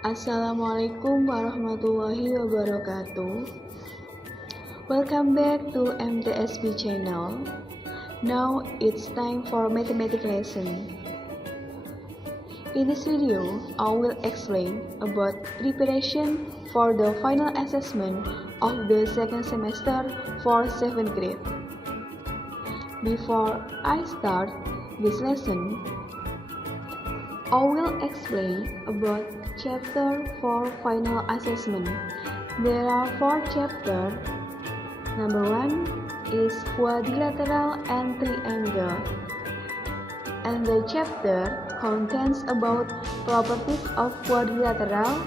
Assalamualaikum warahmatullahi wabarakatuh. Welcome back to MTSB channel. Now it's time for mathematics lesson. In this video, I will explain about preparation for the final assessment of the second semester for 7th grade. Before I start this lesson, I will explain about chapter for final assessment. There are 4 chapters. Number 1 is quadrilateral and triangle. And the chapter contains about properties of quadrilateral,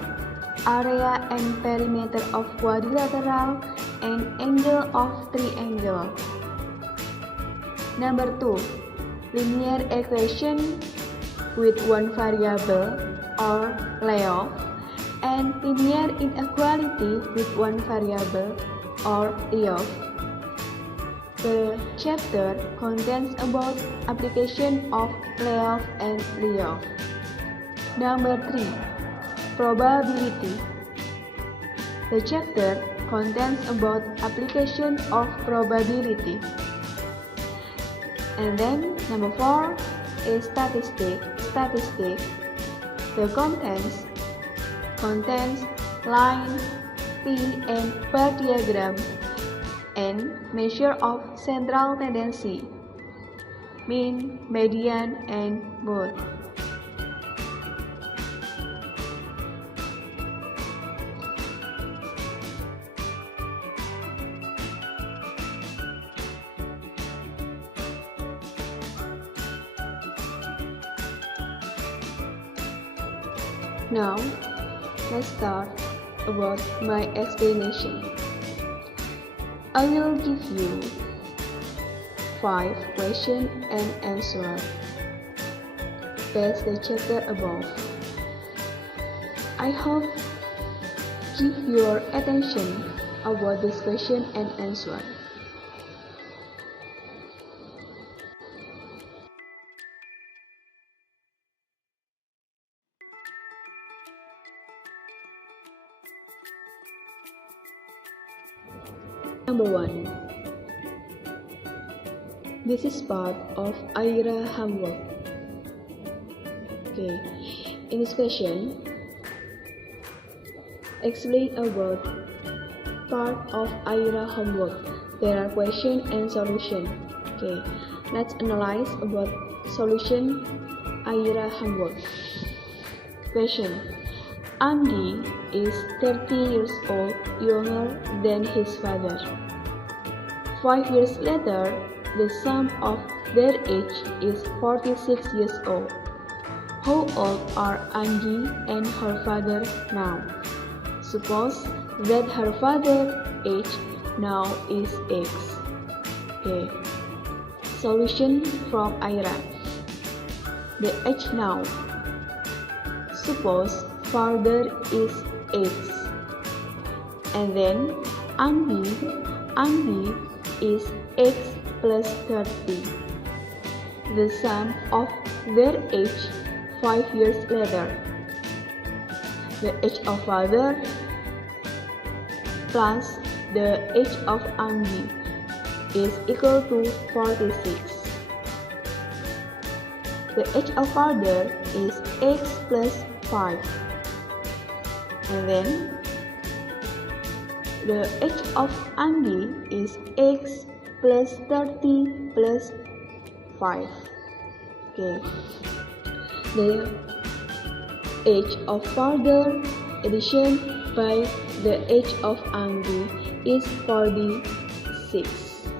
area and perimeter of quadrilateral, and angle of triangle. Number 2, linear equation with one variable or layoff, and linear inequality with one variable or layoff. The chapter contains about application of layoff and layoff. Number 3, probability. The chapter contains about application of probability. And then number 4 is statistics. The contents line, P and bar diagram, and measure of central tendency, mean, median, and mode. Now, let's start about my explanation. I will give you 5 questions and answers based the chapter above. I hope give your attention about this question and answer. Number 1. This is part of Aira homework. Okay. In this question, explain about part of Aira homework. There are question and solution. Okay. Let's analyze about solution Aira homework. Question. Andy is 30 years old, younger than his father. 5 years later, the sum of their age is 46 years old. How old are Andy and her father now? Suppose that her father's age now is X. Okay. Solution from Aira. The age now. Suppose father is X, and then Andy is X plus 30. The sum of their age 5 years later. The age of father plus the age of Andy is equal to 46. The age of father is X plus 5. And then the age of Andy is X plus 30 plus 5. Okay. The age of father addition by the age of Andy is 46.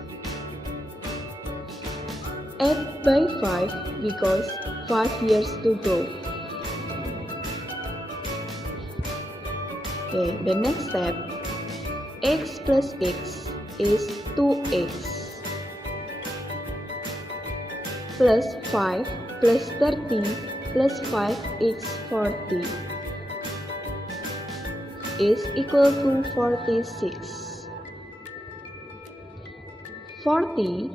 Add by 5 because 5 years to go. Okay, the next step, X plus X is 2X plus 5 plus 30 plus 5 is 40 is equal to 46. 40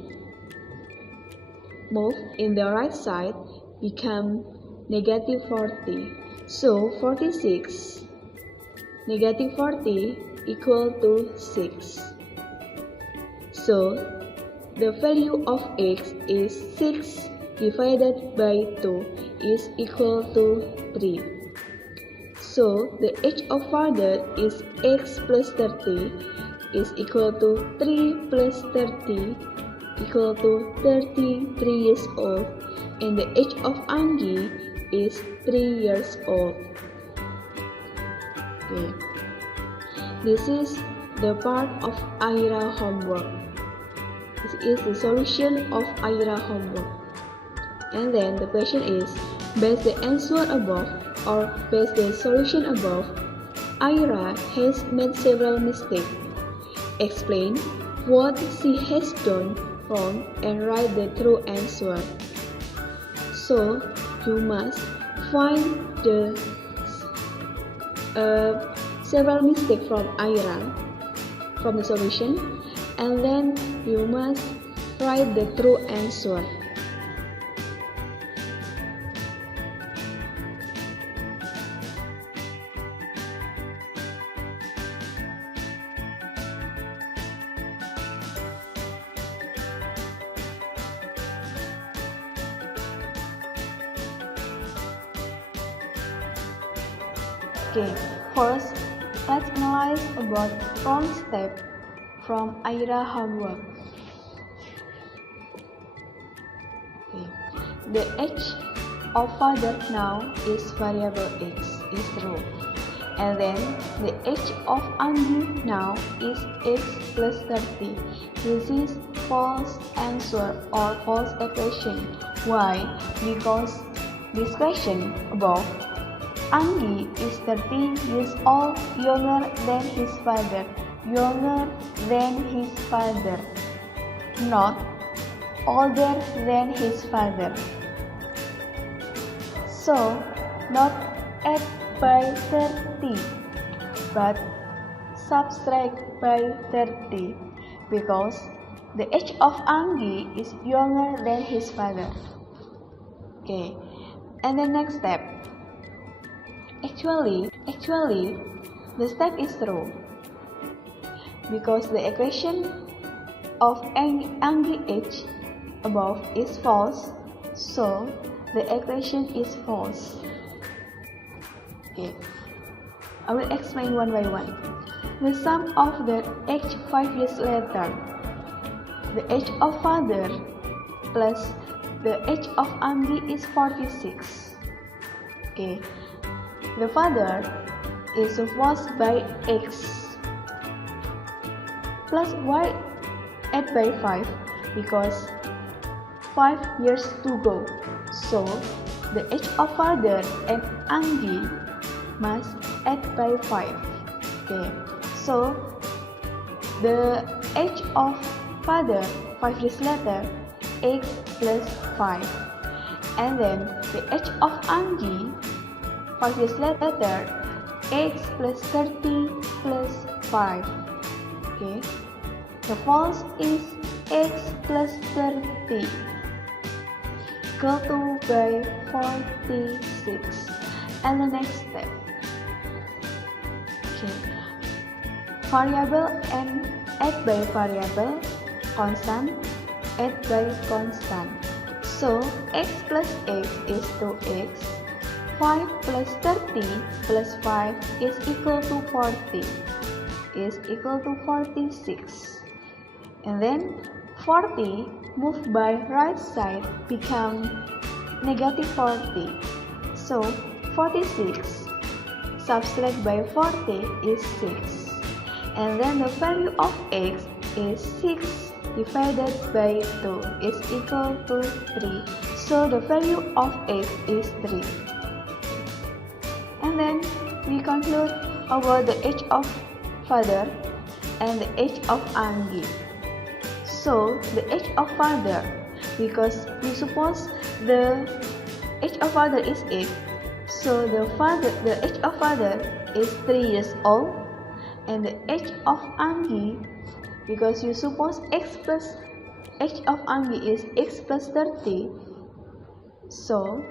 move in the right side become negative 40. So 46 negative 40 equal to 6. So the value of x is 6 divided by 2 is equal to 3. So the age of father is x plus 30 is equal to 3 plus 30 equal to 33 years old, and the age of Anggi is 3 years old. Okay. This is the part of Aira homework. This is the solution of Aira homework. And then the question is, based the answer above or based the solution above, Aira has made several mistakes. Explain what she has done wrong and write the true answer. So you must find the several mistakes from Aira from the solution, and then you must write the true answer. Okay, first, let's analyze about wrong step from Aira homework. Okay. The age of father now is variable x, is true. And then the age of Anggi now is x plus 30. This is false answer or false equation. Why? Because this question above, Anggi is 30 years old, younger than his father. Younger than his father, not older than his father. So, not add by 30, but subtract by 30, because the age of Anggi is younger than his father. Okay, and the next step. Actually, the step is true, because the equation of Anggi age above is false, so the equation is false. Okay, I will explain one by one. The sum of the age 5 years later, the age of father plus the age of Anggi is 46. Okay. The father is supposed by x plus y add by 5 because 5 years to go. So the age of father and Anggi must add by 5. Okay. So the age of father 5 years later x plus 5, and then the age of Anggi 5 years later, x plus 30 plus 5. Okay, the false is x plus 30 equal to by 46. And the next step. Okay, variable and add by variable, constant add by constant. So x plus x is 2x. 5 plus 30 plus 5 is equal to 40, is equal to 46. And then 40 moved by right side become negative 40. So 46 subtract by 40 is 6. And then the value of x is 6 divided by 2 is equal to 3. So the value of x is 3. And then we conclude about the age of father and the age of Anggi. So the age of father, because we suppose the age of father is 8, so the age of father is 3 years old, and the age of Anggi, because you suppose age of Anggi is x plus 30, so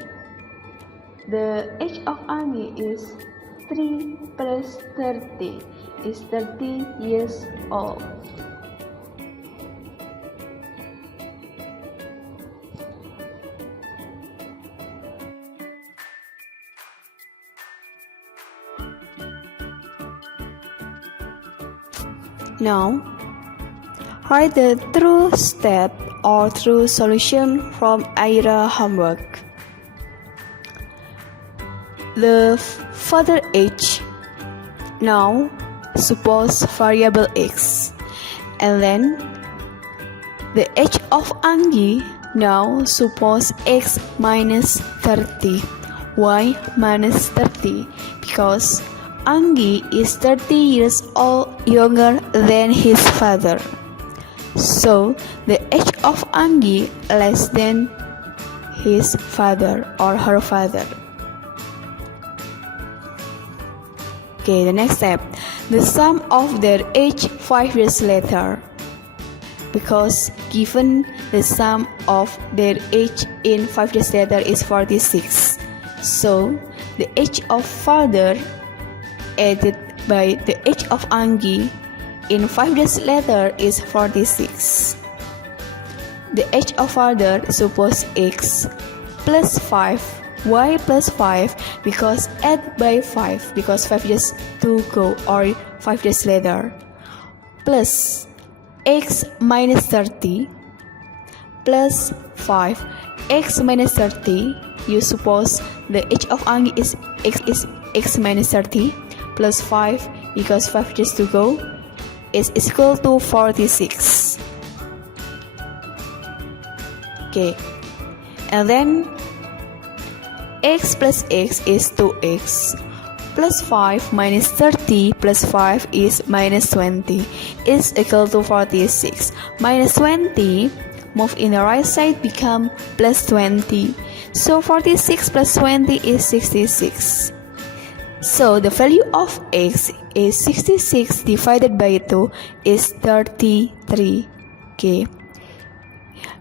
The age of Anggi is 3 plus 30 is 30 years old. Now, write the true step or true solution from Ira homework. The further age. Now, suppose variable x. And then, the age of Anggi. Now, suppose x minus 30. Why minus 30? Because Anggi is 30 years old younger than his father. So, the age of Anggi less than his father or her father. Okay, the next step. The sum of their age 5 years later. Because given the sum of their age in 5 years later is 46. So, the age of father added by the age of Anggi in 5 years later is 46. The age of father suppose x plus 5. Why plus 5? Because add by 5 because 5 years to go or 5 years later. Plus x minus 30 plus 5 x minus 30. You suppose the age of Anggi is x minus 30 plus 5 because 5 years to go is equal to 46. Okay, and then x plus x is 2x plus 5 minus 30 plus 5 is minus 20 is equal to 46. Minus 20 move in the right side become plus 20. So 46 plus 20 is 66. So the value of x is 66 divided by 2 is 33. Okay.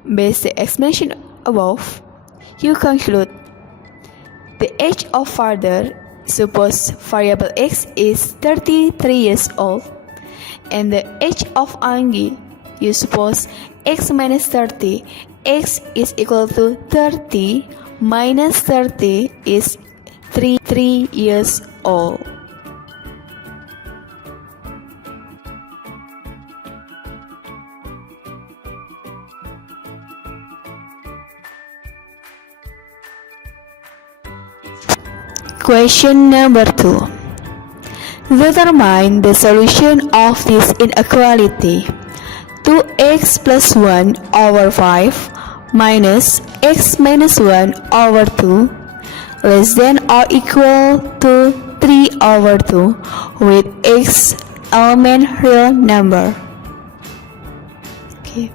Based the explanation above, you conclude the age of father, suppose variable x is 33 years old, and the age of Anggi, you suppose x minus 30, x is equal to 30 minus 30 is 3 years old. Question number 2. Determine the solution of this inequality. 2x plus 1 over 5 minus x minus 1 over 2 less than or equal to 3 over 2 with x element real number. Okay.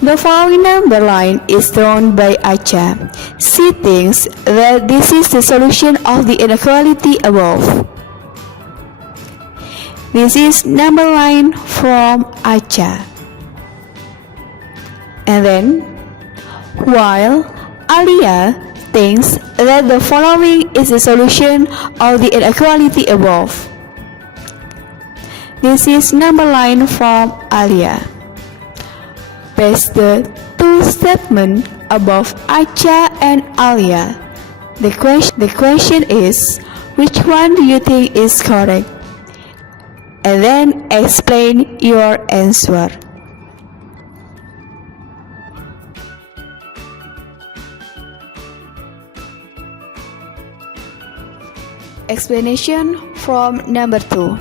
The following number line is drawn by Acha. She thinks that this is the solution of the inequality above. This is number line from Acha. And then, while Alia thinks that the following is the solution of the inequality above. This is number line from Alia. Paste the two statements above Acha and Alia. The question is, which one do you think is correct? And then explain your answer. Explanation from number 2.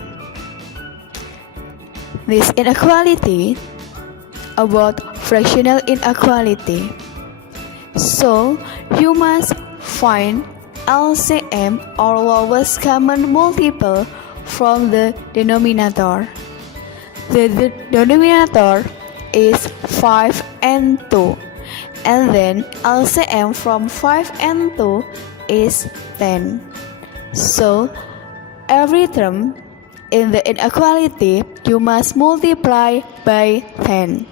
This inequality about fractional inequality. So, you must find LCM or lowest common multiple from the denominator. The denominator is 5 and 2, and then LCM from 5 and 2 is 10. So, every term in the inequality you must multiply by 10.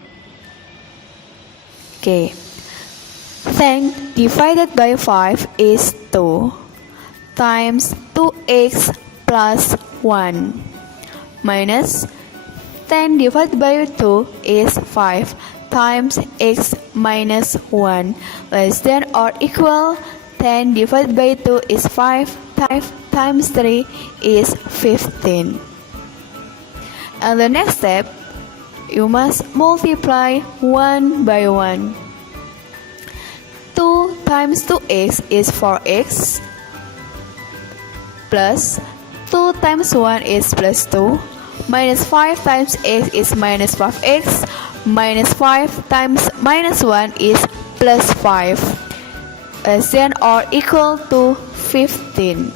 Okay, 10 divided by 5 is 2. times 2x plus 1 minus 10 divided by 2 is 5 times x minus 1 less than or equal 10 divided by 2 is 5 times 3 is 15. And the next step, you must multiply 1 by 1. 2 times 2x is 4x plus 2 times 1 is plus 2 minus 5 times x is minus 5x minus 5 times minus 1 is plus 5 less than or equal to 15.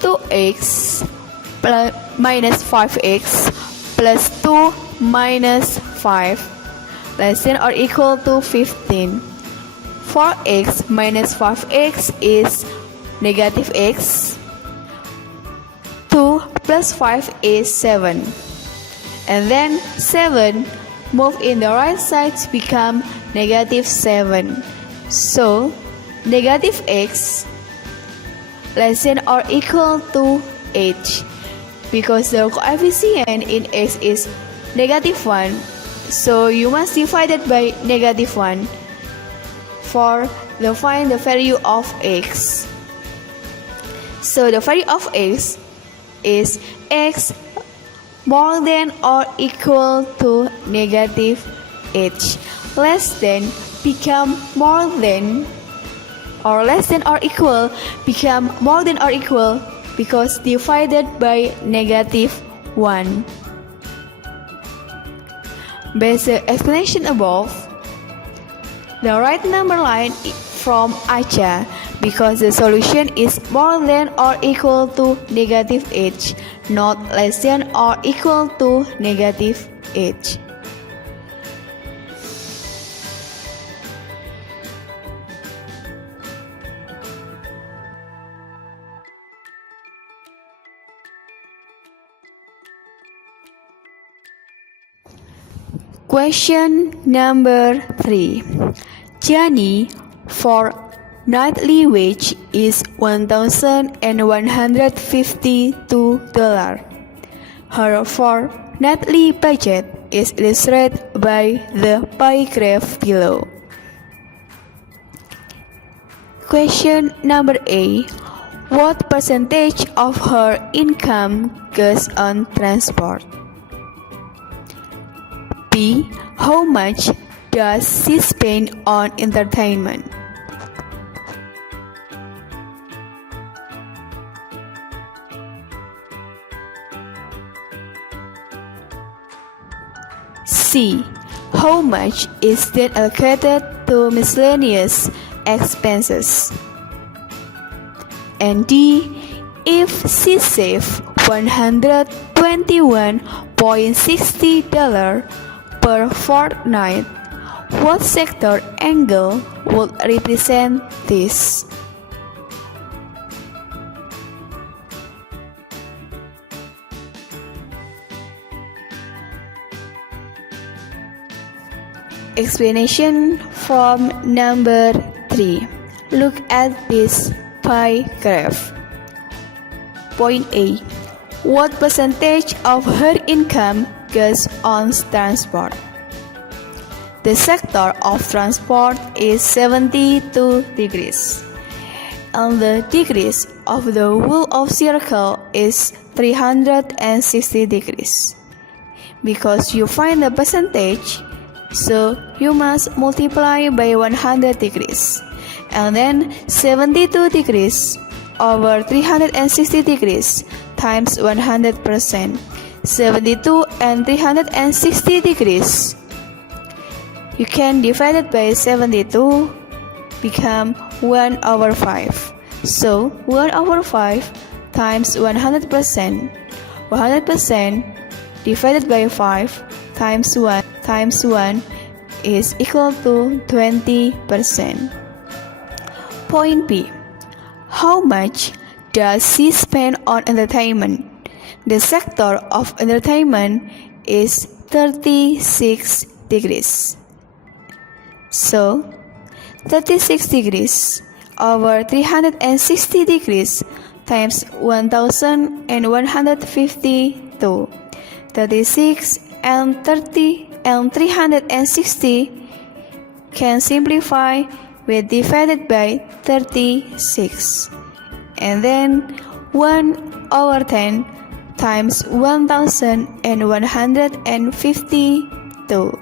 2x plus minus 5x plus 2 minus 5 less than or equal to 15. 4x minus 5x is negative x. 2 plus 5 is 7. And then 7 move in the right side to become negative 7. So negative x less than or equal to 8. Because the coefficient in x is negative 1, so you must divide it by negative 1 for to find the value of x. So the value of x is x more than or equal to negative 8. Less than become more than, or less than or equal become more than or equal because divided by negative 1. Based on the explanation above, the right number line from Acha because the solution is more than or equal to negative 8, not less than or equal to negative 8. Question number 3. Jenny for nightly wage is $1,152. Her fortnightly budget is illustrated by the pie graph below. Question number A. What percentage of her income goes on transport? B. How much does she spend on entertainment? C. How much is then allocated to miscellaneous expenses? And D. If she saves $121.60 per fortnight, what sector angle would represent this? Explanation from number 3. Look at this pie graph. Point A. What percentage of her income goes on transport? The sector of transport is 72 degrees, and the degrees of the whole of circle is 360 degrees. Because you find the percentage, so you must multiply by 100 degrees, and then 72 degrees over 360 degrees times 100%. 72 and 360 degrees. You can divide it by 72 become 1 over 5. So 1 over 5 times 100%. 100% divided by 5 times 1 is equal to 20%. Point B. How much does she spend on entertainment? The sector of entertainment is 36 degrees. So 36 degrees over 360 degrees times 1152. 36 and 360 can simplify with divided by 36. And then 1 over 10 times 1152.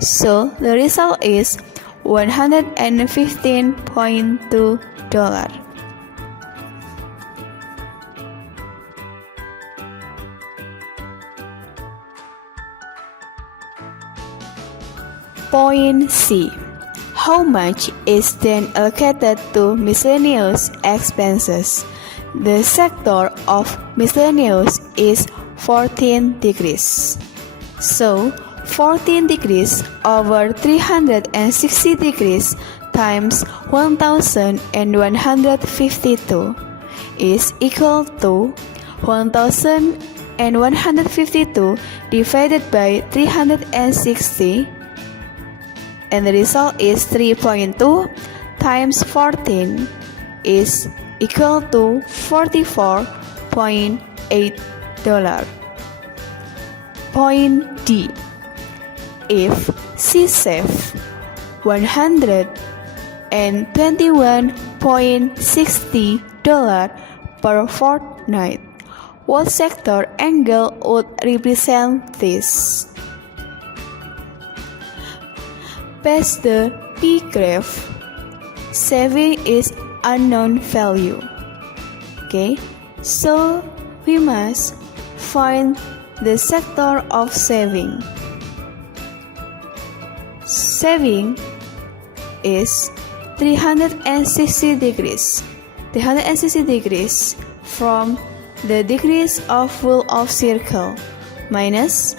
So the result is $115.2. Point C. How much is then allocated to miscellaneous expenses? The sector of miscellaneous is 14 degrees. So 14 degrees over 360 degrees times 1152 is equal to 1152 divided by 360, and the result is 3.2 times 14 is equal to $44.8. Point D. If she saved $121.60 per fortnight, what sector angle would represent this? Paste the P graph. Saving is unknown value. Okay, so we must find the sector of saving. Saving is 360 degrees. 360 degrees from the degrees of rule of circle minus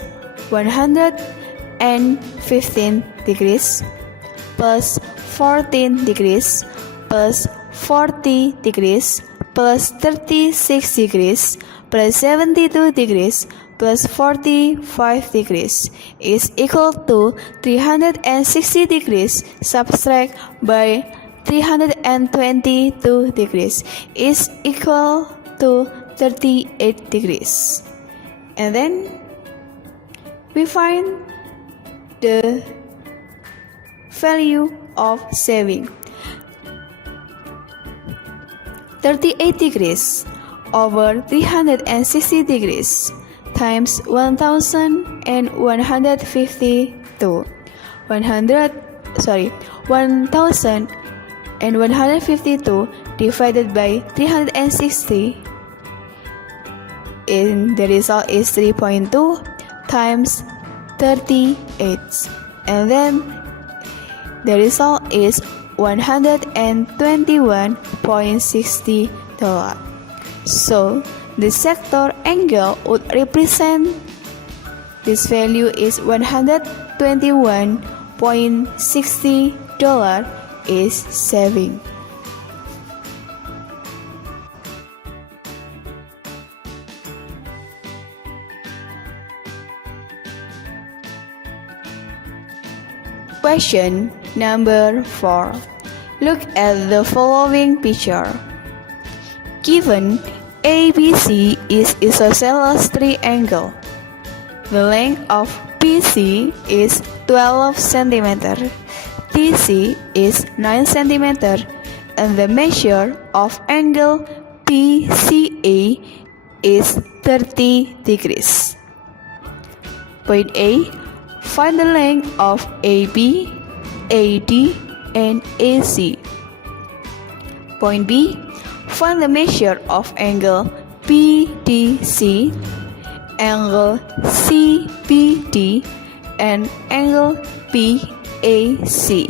115 degrees plus 14 degrees plus 40 degrees plus 36 degrees plus 72 degrees plus 45 degrees is equal to 360 degrees subtract by 322 degrees is equal to 38 degrees. And then we find the value of saving. 38 degrees over 360 degrees times 1152. 1152 divided by 360, and the result is 3.2 times 38, and then the result is $121.60. So the sector angle would represent this value is $121.60 is saving. Question number 4. Look at the following picture. Given ABC is isosceles triangle. The length of BC is 12 cm, TC is 9 cm, and the measure of angle PCA is 30 degrees. Point A. Find the length of AB, AD, and AC. Point B. Find the measure of angle PDC, angle CBD, and angle PAC.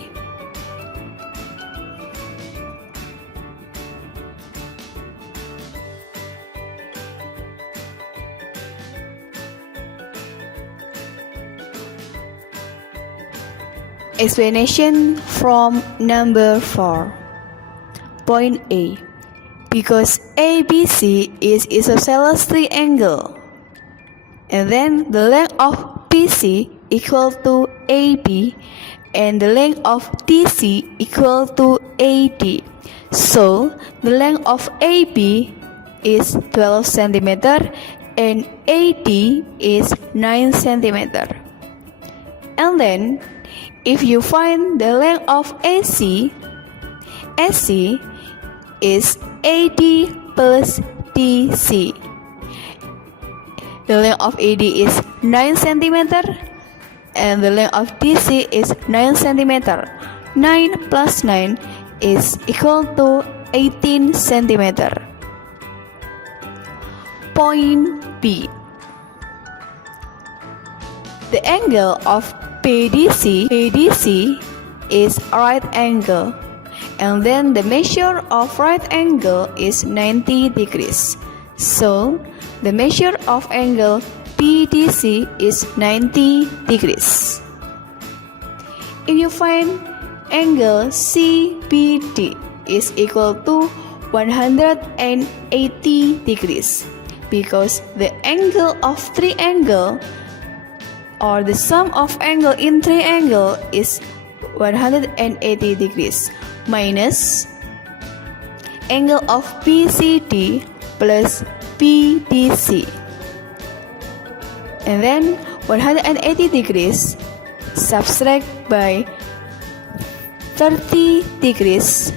Explanation from number 4. Point A. Because ABC is isosceles triangle, and then the length of PC equal to AB, and the length of DC equal to AD. So the length of AB is 12 cm and AD is 9 cm. And then if you find the length of AC is AD plus DC. The length of AD is 9 cm and the length of DC is 9 cm. 9 plus 9 is equal to 18 cm. Point B. The angle of PDC is right angle, and then the measure of right angle is 90 degrees. So the measure of angle PDC is 90 degrees. If you find angle CBD is equal to 180 degrees, because the angle of triangle or the sum of angle in triangle is 180 degrees minus angle of PCD plus PDC, and then 180 degrees subtract by 30 degrees,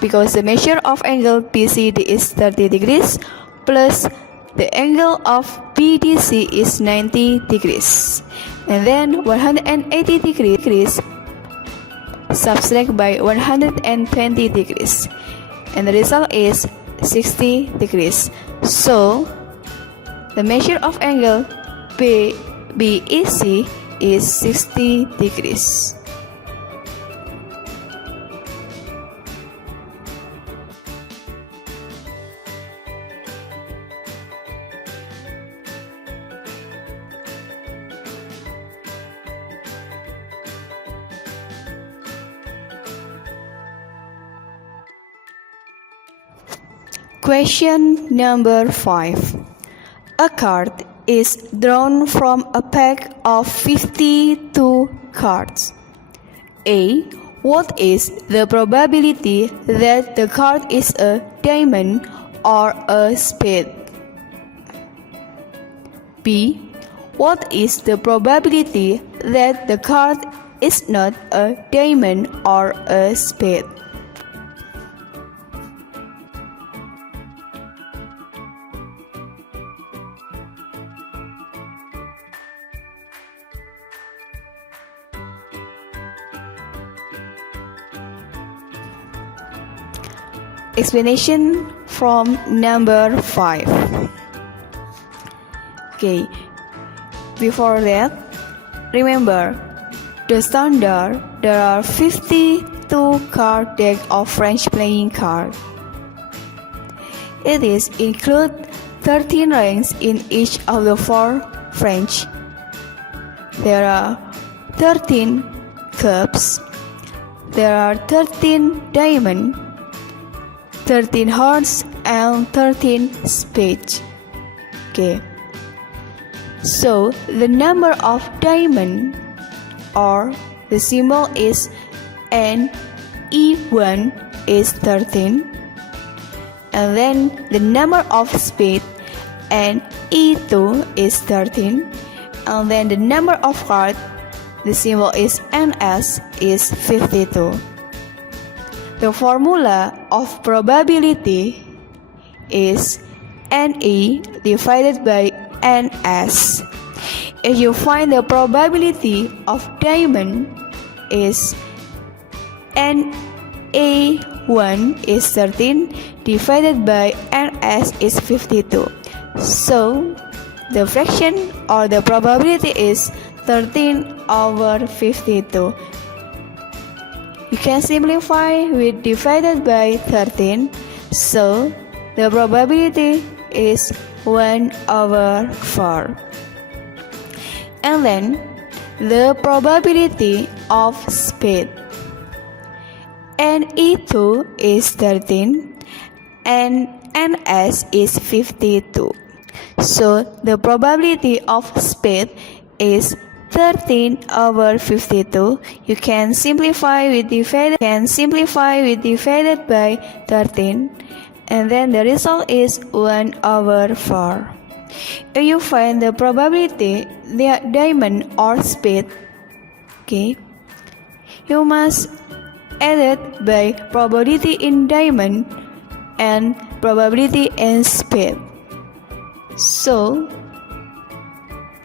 because the measure of angle PCD is 30 degrees plus the angle of PDC is 90 degrees, and then 180 degrees subtract by 120 degrees, and the result is 60 degrees. So the measure of angle BEC is 60 degrees. Question number 5. A card is drawn from a pack of 52 cards. A. What is the probability that the card is a diamond or a spade? B. What is the probability that the card is not a diamond or a spade? Explanation from number 5. Okay, before that, remember the standard there are 52 card deck of French playing card. It is include 13 ranks in each of the 4 French. There are 13 cups. There are 13 diamond, 13 hearts and 13 spades. Okay. So the number of diamond or the symbol is N, E1 is 13, and then the number of spade and E2 is 13, and then the number of heart, the symbol is NS, is 52. The formula of probability is NE divided by NS. If you find the probability of diamond is NA1 is 13 divided by NS is 52. So the fraction or the probability is 13 over 52. You can simplify with divided by 13, so the probability is 1 over 4. And then the probability of spade, NE2 is 13 and NS is 52. So the probability of spade is 13 over 52. You can simplify with divided by 13, and then the result is 1 over 4. If you find the probability the diamond or spade, you must add it by probability in diamond and probability in spade. So,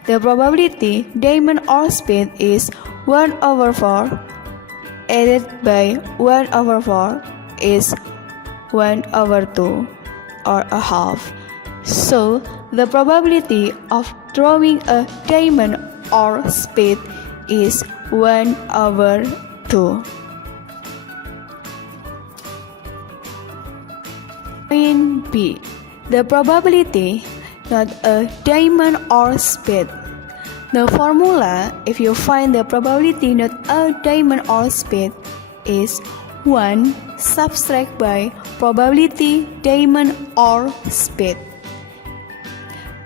the probability diamond or spade is 1 over 4 added by 1 over 4 is 1 over 2 or a half. So, the probability of drawing a diamond or spade is 1 over 2. Point B. The probability, not a diamond or spade. The formula, if you find the probability not a diamond or spade, is 1 subtract by probability diamond or spade.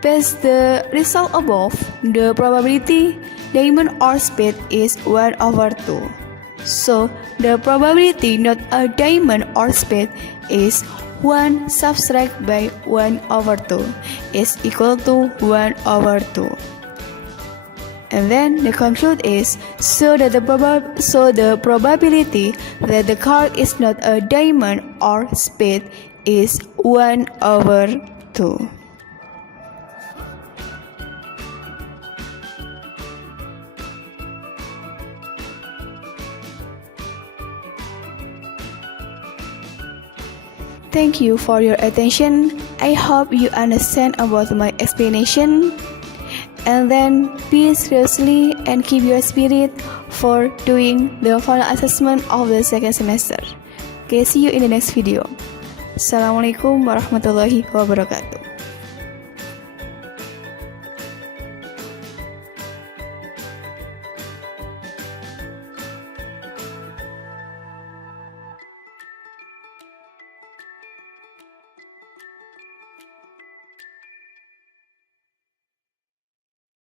Based the result above, the probability diamond or spade is 1 over 2. So, the probability not a diamond or spade is 1 subtract by 1 over 2 is equal to 1 over 2. And then the conclude is so the probability that the card is not a diamond or spade is 1 over 2. Thank you for your attention. I hope you understand about my explanation. And then be seriously and keep your spirit for doing the final assessment of the second semester. Okay, see you in the next video. Assalamualaikum warahmatullahi wabarakatuh.